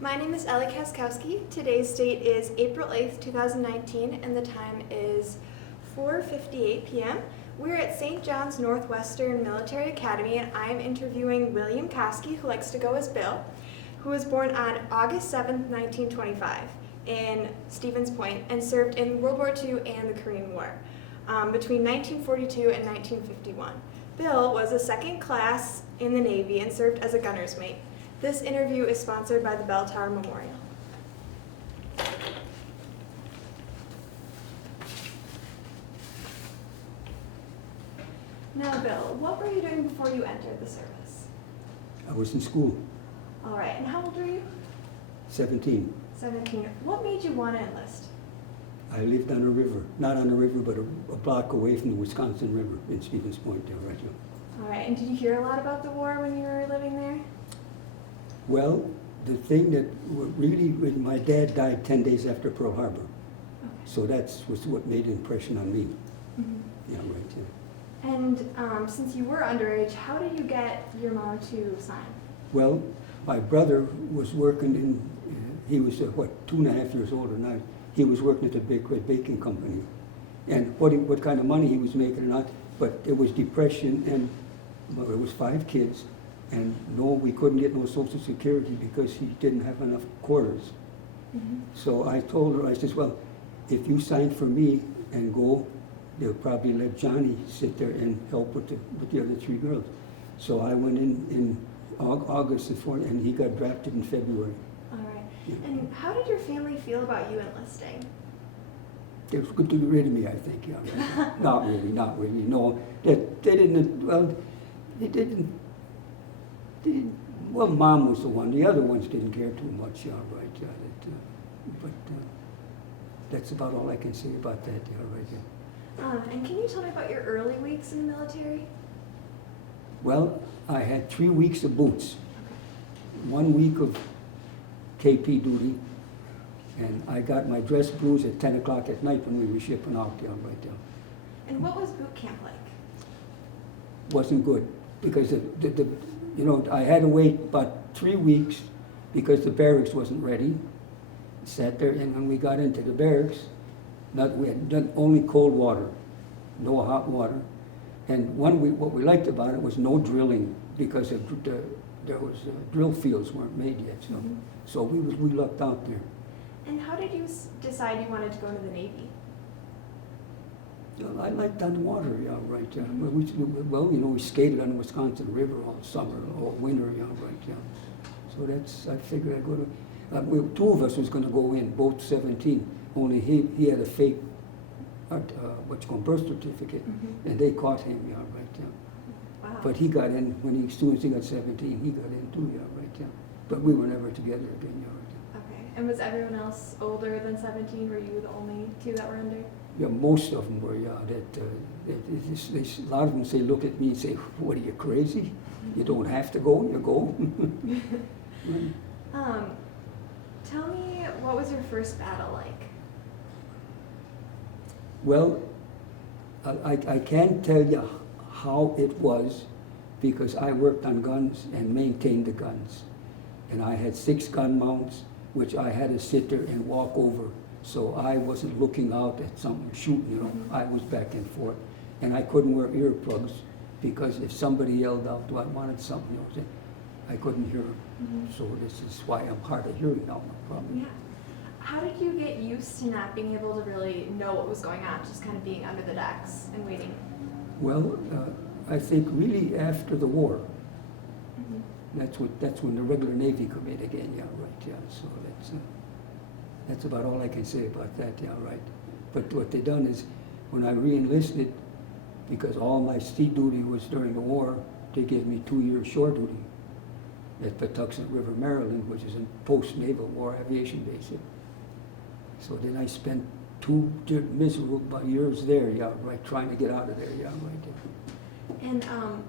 My name is Ellie Kosky. Today's date is April 8th, 2019, and the time is 4:58 p.m. We're at St. John's Northwestern Military Academy, and I'm interviewing William Kosky, who likes to go as Bill, who was born on August 7th, 1925 in Stevens Point and served in World War II and the Korean War between 1942 and 1951. Bill was a second class in the Navy and served as a gunner's mate. This interview is sponsored by the Bell Tower Memorial. Now, Bill, what were you doing before you entered the service? I was in school, All right, and how old were you? 17. 17. What made you want to enlist? I lived on a river, not on a river, but a block away from the Wisconsin River in Stevens Point there, right here. All right, and did you hear a lot about the war when you were living there? Well, the thing that really, my dad died 10 days after Pearl Harbor. Okay. So that's what made an impression on me. Mm-hmm. Yeah, right, yeah. And since you were underage, how did you get your mom to sign? Well, my brother was working he was, 2.5 years older than I. He was working at the Great Baking Company. And what kind of money he was making or not, but it was depression, and well, it was 5 kids, and no, we couldn't get no Social Security because he didn't have enough quarters. Mm-hmm. So I told her, I said, well, if you sign for me and go, they'll probably let Johnny sit there and help with the other 3 girls. So I went in August and he got drafted in February. All right. Yeah. And how did your family feel about you enlisting? It was good to get rid of me, I think. Yeah. Not really. No, they didn't. Well, they didn't. Well, Mom was the one. The other ones didn't care too much. Yeah, right. Yeah, but that's about all I can say about that. Yeah, right. Yeah. And can you tell me about your early weeks in the military? Well, I had 3 weeks of boots, 1 week of KP duty, and I got my dress blues at 10 o'clock at night when we were shipping out there, right there. And what was boot camp like? Wasn't good because I had to wait about 3 weeks because the barracks wasn't ready. Sat there, and when we got into the barracks, we had done only cold water, no hot water. And what we liked about it was no drilling because drill fields weren't made yet. So, Mm-hmm. so we lucked out there. And how did you decide you wanted to go to the Navy? I liked on the water, yeah, right. Yeah. We skated on the Wisconsin River all summer, all winter, yeah, right. Yeah. So I figured I'd go to. 2 of us was going to go in, both 17. Only he had a fake, birth certificate, Mm-hmm. and they caught him, yeah, right. Yeah. Wow. But he got in as soon as he got 17, he got in too, yeah, right. Yeah. But we were never together again, yeah, right. Yeah. Okay. And was everyone else older than 17? Were you the only 2 that were under? Yeah, most of them were, yeah. A lot of them look at me and say, what are you, crazy? You don't have to go, you go. Tell me, what was your first battle like? Well, I can't tell you how it was because I worked on guns and maintained the guns. And I had 6 gun mounts, which I had to sit there and walk over. So I wasn't looking out at something shooting, Mm-hmm. I was back and forth. And I couldn't wear earplugs because if somebody yelled out, I wanted something, I couldn't hear them. Mm-hmm. So this is why I'm hard of hearing now, probably. Yeah. How did you get used to not being able to really know what was going on, just kind of being under the decks and waiting? Well, I think really after the war, Mm-hmm. that's when the regular Navy come in again, yeah, right, yeah. So that's about all I can say about that, yeah, right. But what they done is, when I re-enlisted, because all my sea duty was during the war, they gave me 2 years shore duty at Patuxent River, Maryland, which is a post-naval war aviation base. Yeah. So then I spent 2 miserable years there, yeah, right, trying to get out of there, yeah, right. Yeah. And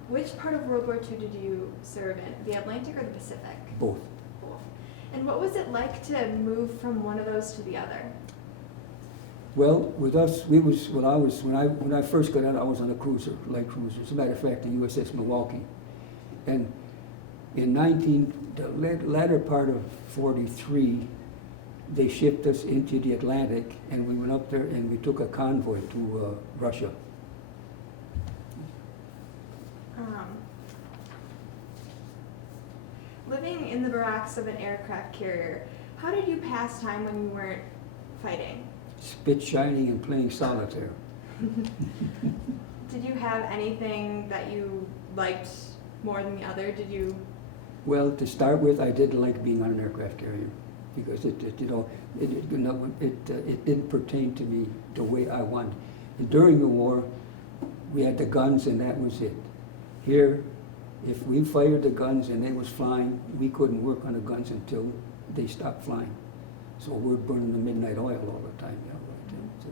which part of World War II did you serve in, the Atlantic or the Pacific? Both. Both. And what was it like to move from one of those to the other? Well, with us, when I first got out, I was on a cruiser, light cruiser. As a matter of fact, the USS Milwaukee. And In latter part of 43, they shipped us into the Atlantic, and we went up there and we took a convoy to Russia. Living in the barracks of an aircraft carrier, how did you pass time when you weren't fighting? Spit shining and playing solitaire. Did you have anything that you liked more than the other? Did you? Well, to start with, I didn't like being on an aircraft carrier because it didn't pertain to me the way I wanted. And during the war, we had the guns and that was it. Here, if we fired the guns and they was flying, we couldn't work on the guns until they stopped flying. So we're burning the midnight oil all the time. Yeah, right. So,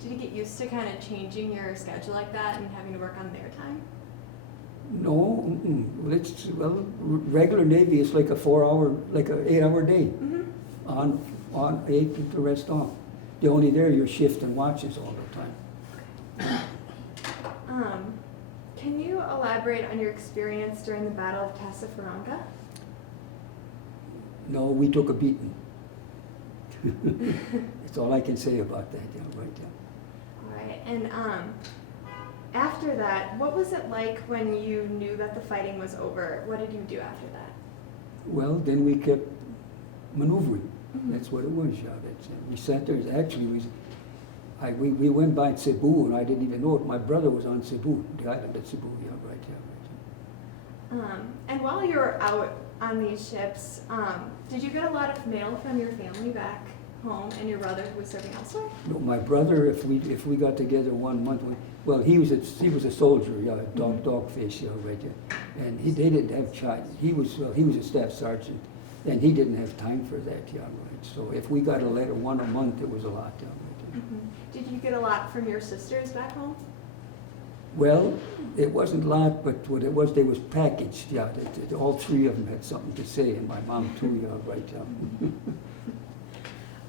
did you get used to kind of changing your schedule like that and having to work on their time? no, well, regular Navy is like a 4-hour, like an 8-hour day. Mm-hmm. On 8 to the rest off. The only there you're shifting watches all the time. Can you elaborate on your experience during the Battle of Casablanca? No, we took a beating. That's all I can say about that, yeah, right, yeah. All right, and after that, what was it like when you knew that the fighting was over? What did you do after that? Well, then we kept maneuvering. Mm-hmm. That's what it was, yeah. We sat there, actually, we went by Cebu, and I didn't even know it. My brother was on Cebu, the island at Cebu, yeah, right, yeah, right. And while you were out on these ships, did you get a lot of mail from your family back home and your brother who was serving elsewhere? No, my brother, if we got together 1 month, well, he was a soldier, yeah, dog face, yeah, right, yeah. And they didn't have child. He was a staff sergeant, and he didn't have time for that, yeah, right. So if we got a letter one a month, it was a lot, yeah, right. Yeah. Mm-hmm. Did you get a lot from your sisters back home? Well, it wasn't a lot, but what it was, they was packaged, yeah. All three of them had something to say, and my mom too, yeah, right,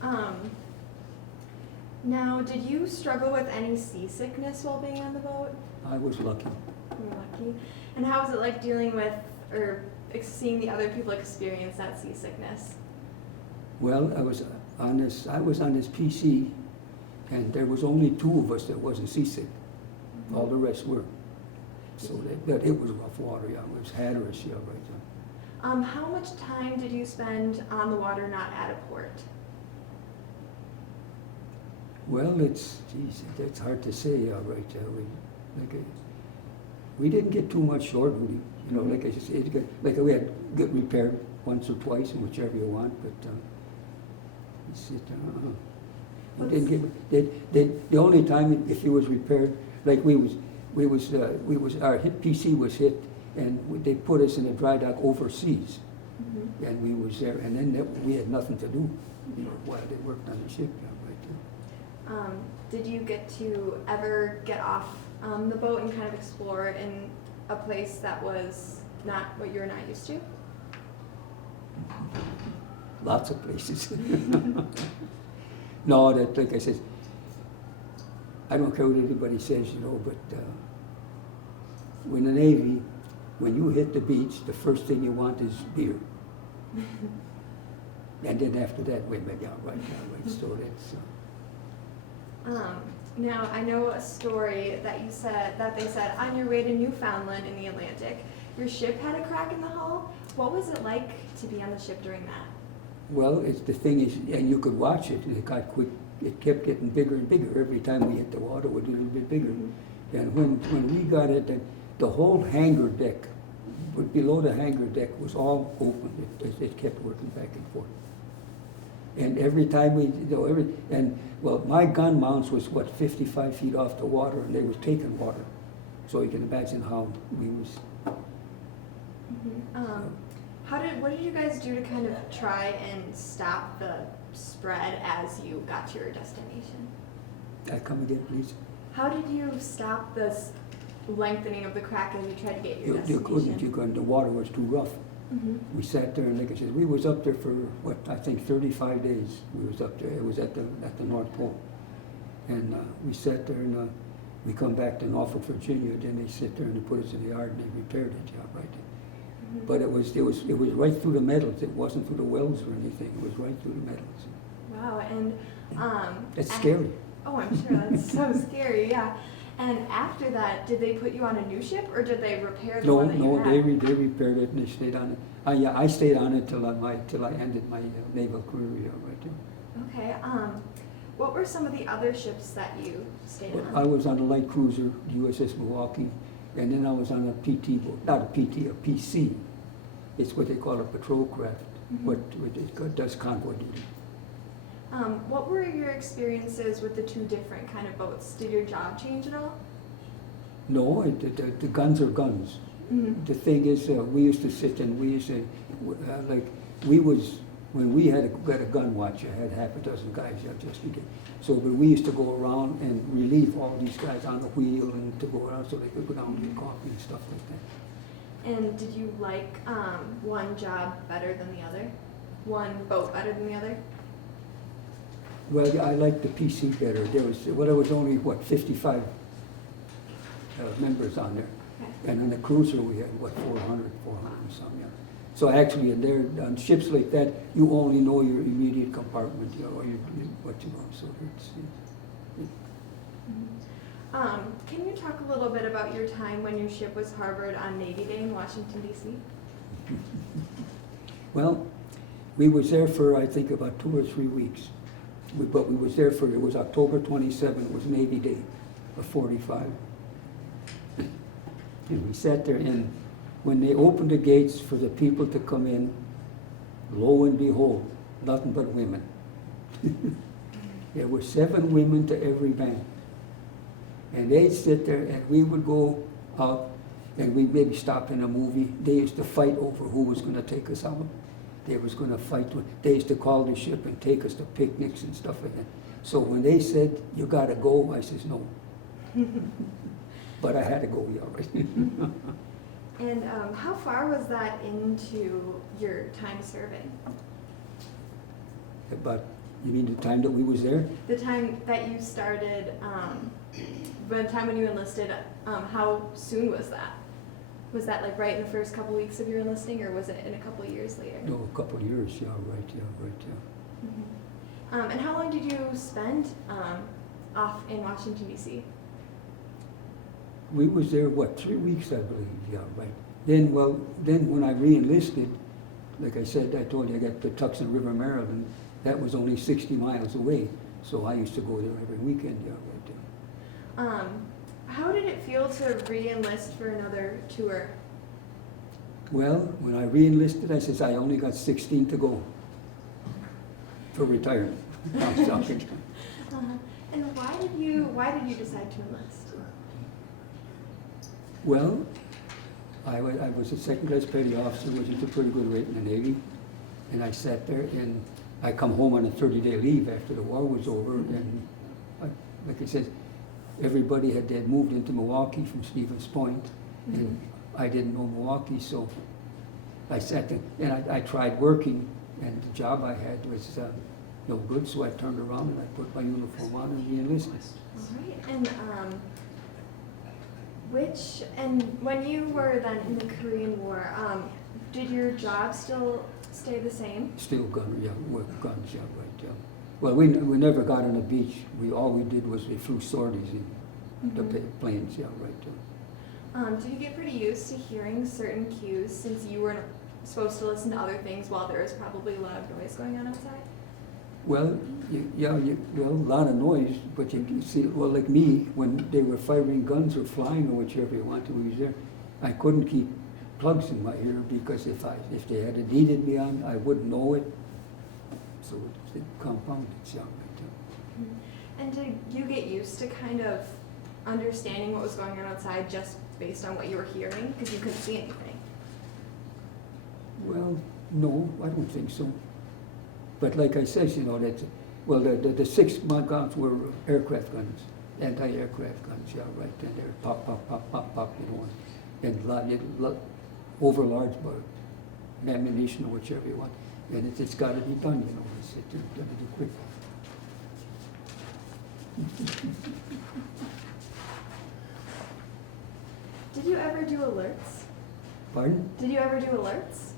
yeah. Now, did you struggle with any seasickness while being on the boat? I was lucky. You were lucky. And how was it like dealing with or seeing the other people experience that seasickness? Well, I was on this PC, and there was only 2 of us that wasn't seasick. Mm-hmm. All the rest were. So that it was rough water, yeah. It was hatteras, yeah, right. Yeah. How much time did you spend on the water not at a port? Well, it's hard to say, yeah, right. We didn't get too much shore duty, you know. Like I just said, we had get repaired once or twice, and whichever you want. But we didn't get. The only time if it was repaired, like our hit PC was hit, and they put us in a dry dock overseas, Mm-hmm. and we was there, and then we had nothing to do, you know, while they worked on the ship. Yeah, right. Did you get to ever get off the boat and kind of explore in a place that was not what you're not used to? Lots of places. No, that, like I said, I don't care what anybody says, you know, but in the Navy, when you hit the beach, the first thing you want is beer. And then after that, women, yeah, right. So that's... Now, I know a story that they said on your way to Newfoundland in the Atlantic, your ship had a crack in the hull. What was it like to be on the ship during that? Well, the thing is, and you could watch it, and it kept getting bigger and bigger. Every time we hit the water, it would get a little bit bigger. Mm-hmm. And when we got it, the whole hangar deck, but below the hangar deck was all open. It kept working back and forth. And every time my gun mounts was 55 feet off the water, and they was taking water. So you can imagine how we was. Mm-hmm. What did you guys do to kind of try and stop the spread as you got to your destination? Come again, please. How did you stop this lengthening of the crack as you tried to get your destination? You couldn't. The water was too rough. Mm-hmm. We sat there, and like I said, we was up there for I think 35 days. We was up there. It was at the North Pole, and we sat there, and we come back to Norfolk, Virginia. Then they sit there and they put us in the yard and they repaired it. Yeah, right. But it was right through the metals. It wasn't through the wells or anything. It was right through the metals. Wow, and That's scary. Oh, I'm sure that's so scary. Yeah. And after that, did they put you on a new ship, or did they repair the one that you had? They repaired it and they stayed on it. I stayed on it till I ended my naval career. Right there. Okay. What were some of the other ships that you stayed on? I was on a light cruiser, USS Milwaukee, and then I was on a PT boat, not a PT, a PC. It's what they call a patrol craft, what it does convoy duty. What were your experiences with the two different kind of boats? Did your job change at all? No, the guns are guns. Mm-hmm. The thing is, we used to sit and we used to, when we had a gun watch, I had half a dozen guys just to get. So but we used to go around and relieve all these guys on the wheel and to go around so they could go down and get coffee and stuff like that. And did you like one job better than the other? One boat better than the other? Well, yeah, I liked the PC better. There was only, 55 members on there. Okay. And on the cruiser, we had, 400 some, yeah. So actually, on ships like that, you only know your immediate compartment, or what you know, so Can you talk a little bit about your time when your ship was harbored on Navy Day in Washington, D.C.? Well, we was there for, I think, about 2 or 3 weeks. But we was there it was October 27, it was Navy Day of 45. And we sat there, and when they opened the gates for the people to come in, lo and behold, nothing but women. There were 7 women to every man. And they'd sit there, and we would go out, and we'd maybe stop in a movie. They used to fight over who was going to take us out. They was going to fight. They used to call the ship and take us to picnics and stuff like that. So when they said, "You got to go," I says, "No." But I had to go, yeah, right. And how far was that into your time serving? But you mean the time that we was there? The time that you started, the time when you enlisted, how soon was that? Was that like right in the first couple weeks of your enlisting, or was it in a couple years later? No, a couple of years, yeah, right. Mm-hmm. And how long did you spend off in Washington, D.C.? We was there, 3 weeks, I believe, yeah, right. Then when I re-enlisted, like I said, I told you I got to Tucson River, Maryland. That was only 60 miles away, so I used to go there every weekend, yeah, right there. How did it feel to re-enlist for another tour? Well, when I re-enlisted, I says I only got 16 to go for retirement. And why did you decide to enlist? Well, I was a second-class petty officer, which is a pretty good rate in the Navy, and I sat there, and I come home on a 30-day leave after the war was over, and like I said, everybody had moved into Milwaukee from Stevens Point, and I didn't know Milwaukee, so I sat there, and I tried working, and the job I had was no good, so I turned around and I put my uniform on and re-enlisted. All right, and when you were then in the Korean War, did your job still stay the same? Still guns, yeah, right, yeah. Well, we never got on the beach. All we did was we flew sorties in the planes, yeah, right. Did you get pretty used to hearing certain cues since you were supposed to listen to other things while there was probably a lot of noise going on outside? Well, a lot of noise, but you can see, well, like me, when they were firing guns or flying or whichever you wanted, we was there, I couldn't keep plugs in my ear because if they had needed me on, I wouldn't know it. So it compounded, yeah, right. And did you get used to kind of understanding what was going on outside just based on what you were hearing because you couldn't see anything? Well, no, I don't think so. But like I said, the 6 guns were aircraft guns, anti-aircraft guns, yeah, right. And they're pop, pop, pop, pop, pop, and over large ammunition or whichever you want. And it's got to be done, it's got to be quick. Did you ever do alerts? Pardon? Did you ever do alerts?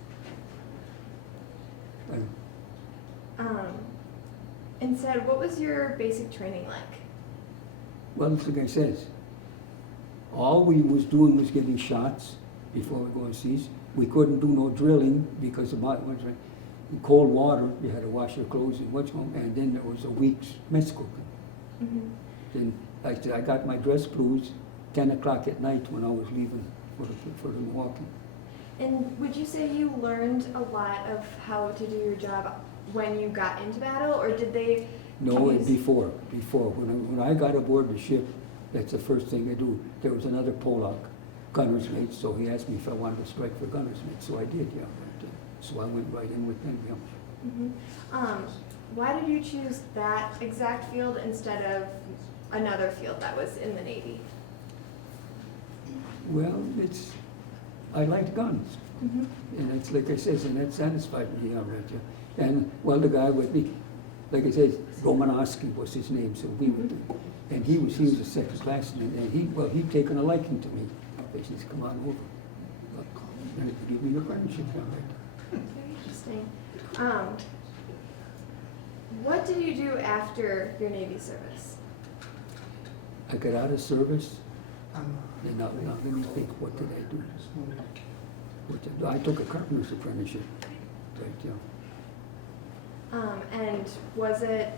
Instead, what was your basic training like? Well, it's like I says, all we was doing was getting shots before we go overseas. We couldn't do no drilling because of cold water, you had to wash your clothes and then there was a week's mess cooking. Mm-hmm. Then, like I said, I got my dress blues 10 o'clock at night when I was leaving for the Milwaukee. And would you say you learned a lot of how to do your job when you got into battle, or did they? No, before. When I got aboard the ship, that's the first thing I do. There was another Polak, gunner's mate, so he asked me if I wanted to strike for gunner's mate, so I did, yeah. Right. So I went right in with them, yeah. Mm-hmm. Why did you choose that exact field instead of another field that was in the Navy? Well, I liked guns. Mm-hmm. And it's like I says, and that satisfied me, yeah, right, yeah. And, well, the guy with me, like I said, Romanowski was his name, so we were, and he was a second classman, and he'd taken a liking to me. He says, come on over. And give me your friendship, yeah, right. Very interesting. What did you do after your Navy service? I got out of service, and now let me think, what did I do? I took a carpenter's apprenticeship, right, yeah. And was it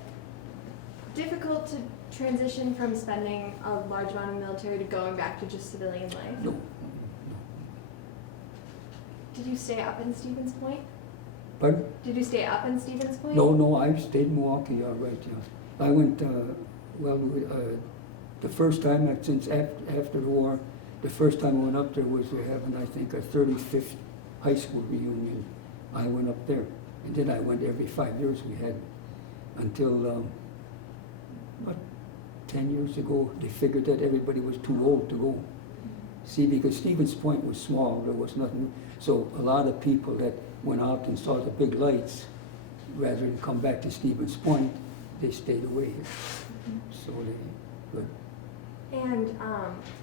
difficult to transition from spending a large amount of military to going back to just civilian life? No. Did you stay up in Stevens Point? Pardon? Did you stay up in Stevens Point? No, I stayed in Milwaukee, yeah, right, yeah. I went, the first time, since after the war, the first time I went up there was we having, I think, a 35th high school reunion. I went up there, and then I went every 5 years we had, until, about 10 years ago, they figured that everybody was too old to go. See, because Stevens Point was small, there was nothing, so a lot of people that went out and saw the big lights, rather than come back to Stevens Point, they stayed away. So they, good. And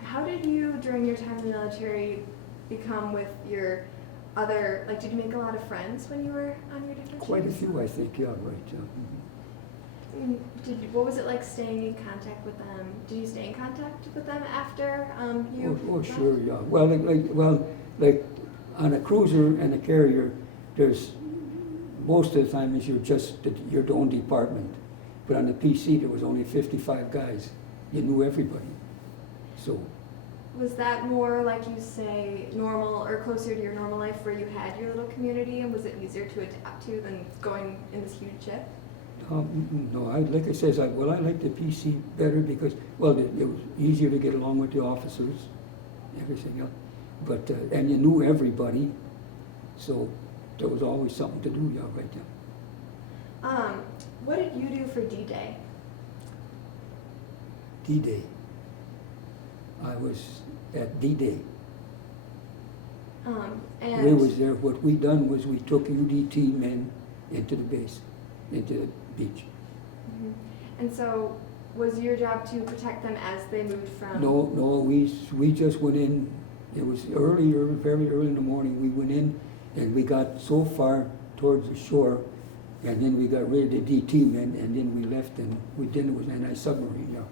how did you, during your time in the military, become with your other, like, did you make a lot of friends when you were on your different Quite a ships? few, I think, yeah, right, yeah. What was it like staying in contact with them? Did you stay in contact with them after you left? Sure, yeah. Well, like on a cruiser and a carrier, there's, most of the time is you're the own department. But on the PC, there was only 55 guys. You knew everybody. So. Was that more, like you say, normal or closer to your normal life where you had your little community, and was it easier to adapt to than going in this huge ship? No, like I says, I like the PC better because, well, it was easier to get along with the officers, everything else. But, and you knew everybody, so there was always something to do, yeah, right, yeah. What did you do for D-Day? D-Day. I was at D-Day. And We was there, what we done was we took UDT men into the base, into the beach. Mhm. And so, was your job to protect them as they moved from? No, we just went in, it was earlier, very early in the morning, we went in and we got so far towards the shore and then we got rid of the DT men and then we left and it was an anti-submarine, yeah.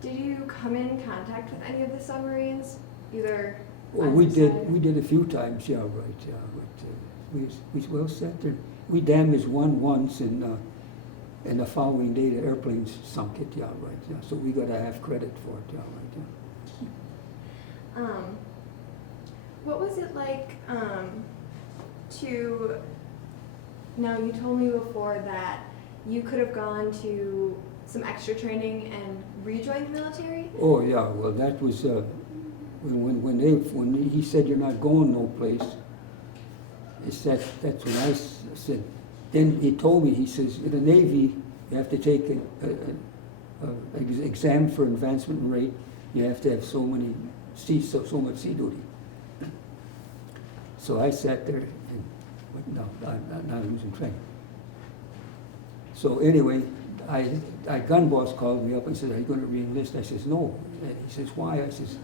Did you come in contact with any of the submarines, either? Well, on we the did, side? we did a few times, yeah, right, yeah, but we well sat there. We damaged one once and the following day the airplanes sunk it, yeah, right, yeah, so we got a half credit for it, yeah, right, yeah. What was it like now you told me before that you could have gone to some extra training and rejoined the military? Oh, yeah, well, that was, when he said you're not going no place, that's when I said, then he told me, he says, in the Navy, you have to take an exam for advancement and rate, you have to have so much sea duty. So I sat there and went, no, I'm not losing train. So anyway, gun boss called me up and said, are you going to re-enlist? I says, no. And he says, why? I says,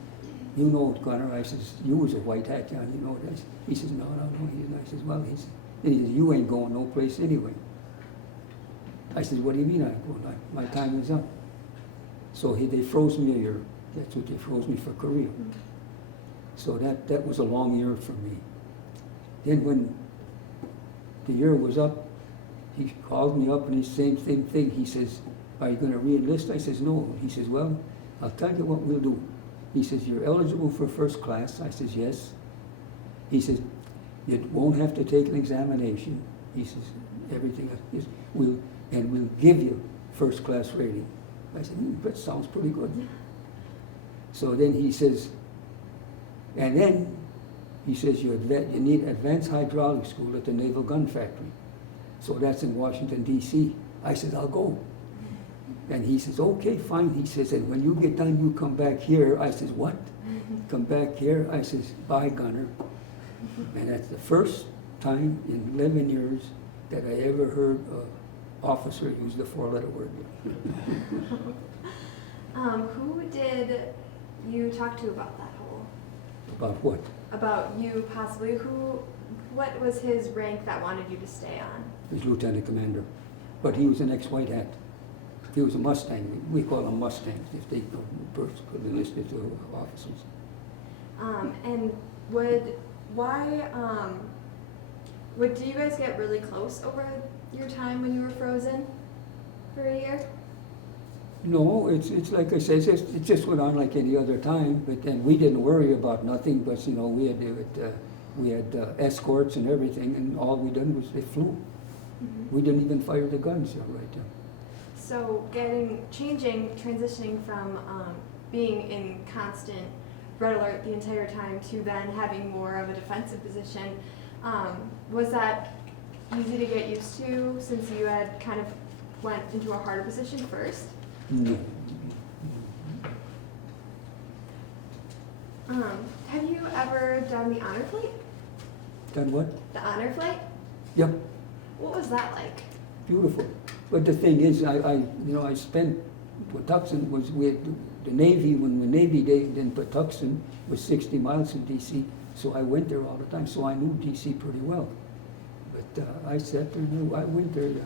you know, Gunner, I says, you was a white hat, John, you know that. He says, no. I says, well, he says, you ain't going no place anyway. I says, what do you mean I ain't going? My time is up. So they froze me a year. That's what they froze me for Korea. So that was a long year for me. Then when the year was up, he called me up and he same thing. He says, are you going to re-enlist? I says, no. He says, well, I'll tell you what we'll do. He says, you're eligible for first class. I says, yes. He says, you won't have to take an examination. He says, everything is, we'll give you first class rating. I said, that sounds pretty good. So then he says, and then he says, you need advanced hydraulic school at the Naval Gun Factory. So that's in Washington, D.C. I said, I'll go. And he says, okay, fine. He says, and when you get done, you come back here. I says, what? Come back here? I says, bye, Gunner. And that's the first time in 11 years that I ever heard an officer use the four-letter word. Who did you talk to about that whole? About what? About you possibly. What was his rank that wanted you to stay on? He's lieutenant commander. But he was an ex-white hat. He was a Mustang. We call them Mustangs if they could enlist to officers. And do you guys get really close over your time when you were frozen for a year? No, it's like I said, it just went on like any other time. But then we didn't worry about nothing. But you know, we had escorts and everything, and all we done was they flew. Mm-hmm. We didn't even fire the guns right there. So transitioning from being in constant red alert the entire time to then having more of a defensive position, was that easy to get used to since you had kind of went into a harder position first? No. Have you ever done the honor flight? Done what? The honor flight? Yep. What was that like? Beautiful. But the thing is, I spent, Patuxent was with the Navy, when the Navy Day in Patuxent was 60 miles from D.C., so I went there all the time, so I knew D.C. pretty well. But I sat there, I went there, in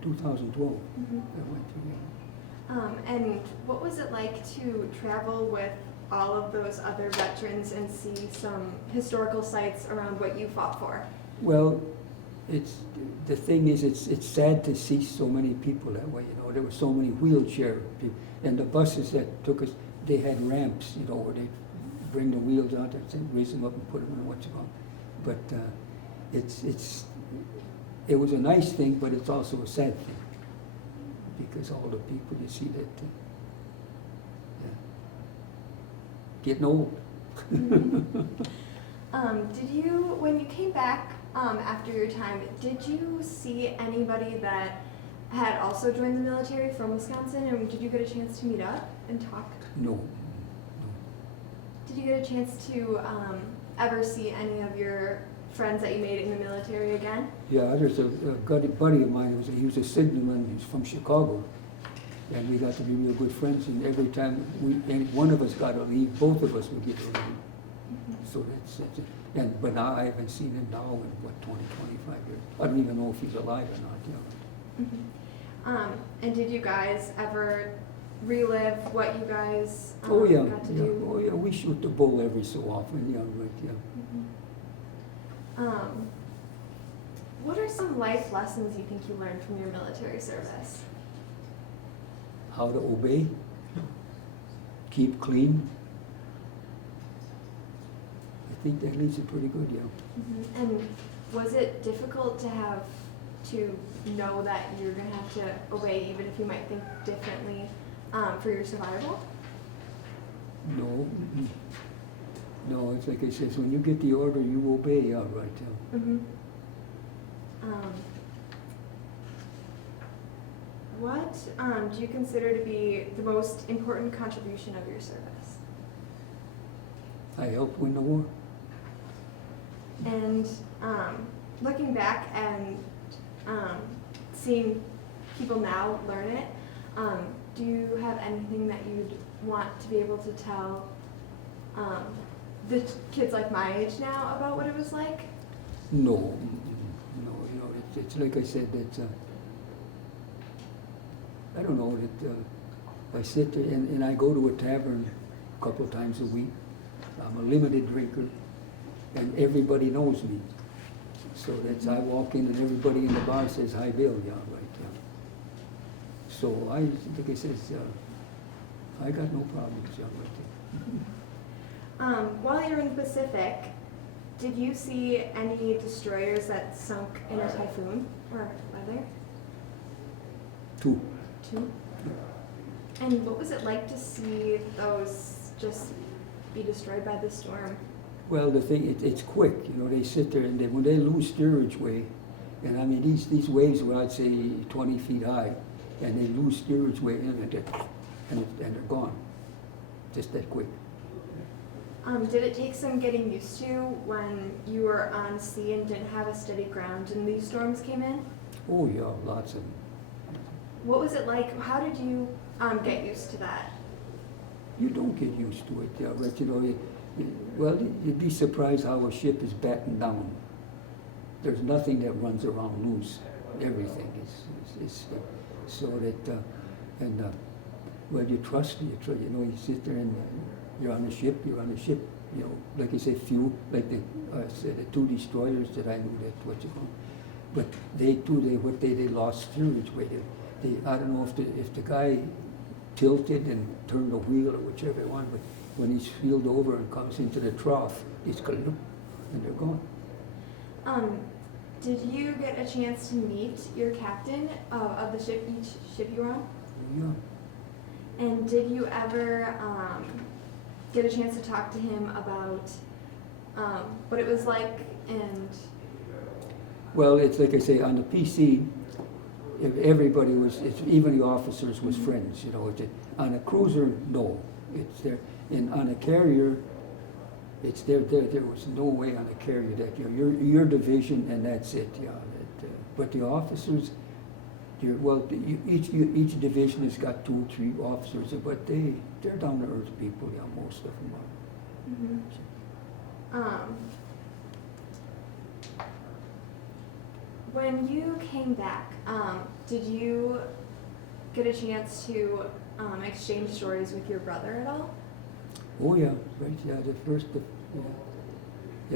2012, Mm-hmm. I went there. And what was it like to travel with all of those other veterans and see some historical sites around what you fought for? Well, the thing is, it's sad to see so many people that way. You know, there were so many wheelchair people, and the buses that took us, they had ramps. You know, where they bring the wheels out there, raise them up, and put them in what you call. But it was a nice thing, but it's also a sad thing because all the people you see that getting old. Mm-hmm. Did you, when you came back after your time, did you see anybody that had also joined the military from Wisconsin, and did you get a chance to meet up and talk? No. Did you get a chance to ever see any of your friends that you made in the military again? Yeah, there's a buddy of mine, he was a signalman, he's from Chicago, and we got to be real good friends, and every time one of us got to leave, both of us would get to leave. Mm-hmm. So that's it. But now I haven't seen him now in 20, 25 years. I don't even know if he's alive or not. Yeah. Mm-hmm. And did you guys ever relive what you guys got to do? Oh yeah, we shoot the bull every so often. Yeah, right. Yeah. Mm-hmm. What are some life lessons you think you learned from your military service? How to obey, keep clean. I think that leads it pretty good, yeah. Mm-hmm. And was it difficult to have to know that you're going to have to obey even if you might think differently for your survival? No. Mm-hmm. No, it's like I said, when you get the order, you obey, yeah, right. Yeah. Mm-hmm. What do you consider to be the most important contribution of your service? I helped win the war. And looking back and seeing people now learn it, do you have anything that you'd want to be able to tell the kids like my age now about what it was like? No, no, it's like I said, it's, I don't know, I sit there and I go to a tavern a couple of times a week. I'm a limited drinker, and everybody knows me. So that's, I walk in and everybody in the bar says, "Hi, Bill," yeah, right, yeah. So like I said, I got no problems, yeah, right there. While you were in the Pacific, did you see any destroyers that sunk in a typhoon or weather? Two. Two. And what was it like to see those just be destroyed by the storm? Well, the thing, it's quick, they sit there and when they lose steerage way, and I mean, these waves were, I'd say, 20 feet high, and they lose steerage way and they're gone, just that quick. Did it take some getting used to when you were on sea and didn't have a steady ground and these storms came in? Oh yeah, lots of them. What was it like? How did you get used to that? You don't get used to it, yeah, but well, you'd be surprised how a ship is battened down. There's nothing that runs around loose. Everything is so that, well, you trust, you sit there and you're on a ship, like I say, few, like the two destroyers that I knew that, but they lost steerage way. I don't know if the guy tilted and turned the wheel or whichever one, but when he's heeled over and comes into the trough, it's and they're gone. Did you get a chance to meet your captain of the ship, each ship you were on? Yeah. And did you ever get a chance to talk to him about what it was like and... Well, it's like I say, on the PC, if everybody even the officers was friends, on a cruiser, no, it's there. And on a carrier, it's there was no way on a carrier that your division and that's it, yeah. But the officers, each division has got 2 or 3 officers, but they're down to earth people, yeah, most of them are. Mm-hmm. When you came back, did you get a chance to exchange stories with your brother at all? Oh yeah, right. Yeah,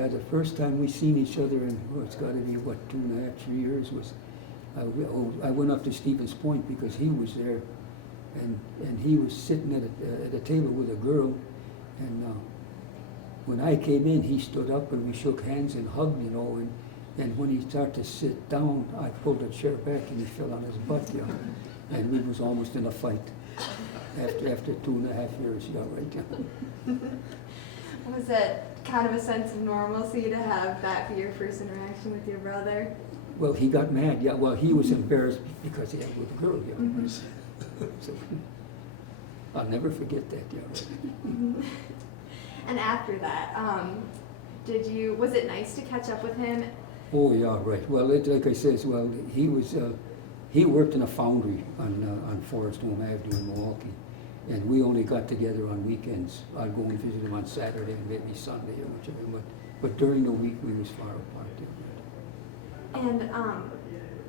the first time we seen each other in it's got to be 2.5, 3 years was. I went up to Stevens Point because he was there, and he was sitting at a table with a girl, and when I came in, he stood up and we shook hands and hugged, and when he started to sit down, I pulled a chair back and he fell on his butt, and we was almost in a fight. After 2.5 years, yeah, right. Yeah. Was it kind of a sense of normalcy to have that be your first interaction with your brother? Well, he got mad, yeah. Well, he was embarrassed because he had with a girl, yeah. Mm-hmm. So, I'll never forget that, yeah. Mm-hmm. And after that, was it nice to catch up with him? Oh, yeah, right. Well, like I says, well, he worked in a foundry on Forest Home Avenue in Milwaukee, and we only got together on weekends. I'd go and visit him on Saturday and maybe Sunday or whichever, but during the week we was far apart.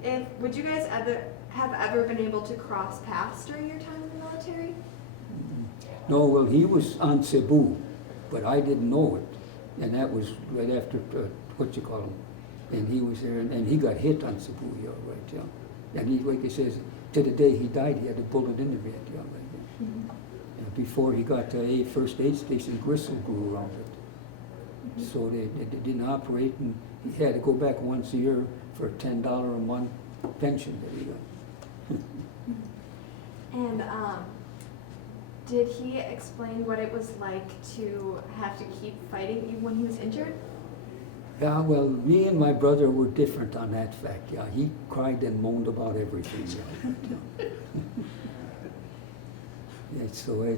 And would you guys have ever been able to cross paths during your time in the military? No, well, he was on Cebu, but I didn't know it, and that was right after and he was there, and he got hit on Cebu, yeah, right, yeah. And he, like he says, to the day he died, he had a bullet in the head, yeah, right. Mm-hmm. And before he got to a first aid station, gristle grew around it. Mm-hmm. So they didn't operate, and he had to go back once a year for a $10 a month pension that he got. And did he explain what it was like to have to keep fighting even when he was injured? Yeah, well, me and my brother were different on that fact. Yeah, he cried and moaned about everything. Yeah. Yeah, so I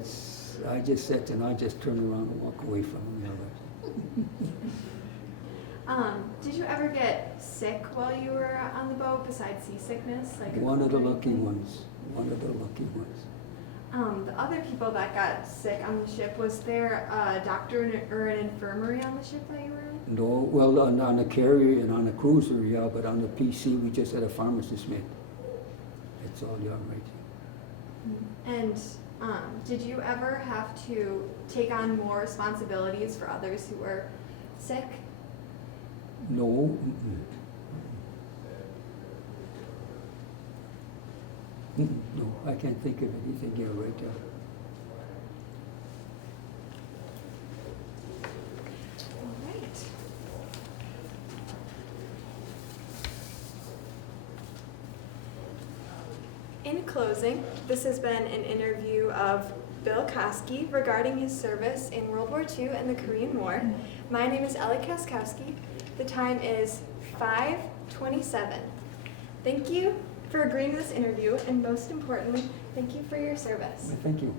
just sat and I just turned around and walked away from him. Yeah, did you ever get sick while you were on the boat besides seasickness? one of the lucky ones. One of the lucky ones. The other people that got sick on the ship, was there a doctor or an infirmary on the ship that you were in? No, well, on the carrier and on the cruiser, yeah, but on the PC, we just had a pharmacist mate. That's all, yeah, right. And did you ever have to take on more responsibilities for others who were sick? No. No, I can't think of anything, yeah, right, yeah. All right. In closing, this has been an interview of Bill Kosky regarding his service in World War II and the Korean War. My name is Ellie Kaskowski. The time is 5:27. Thank you for agreeing to this interview, and most importantly, thank you for your service. Thank you.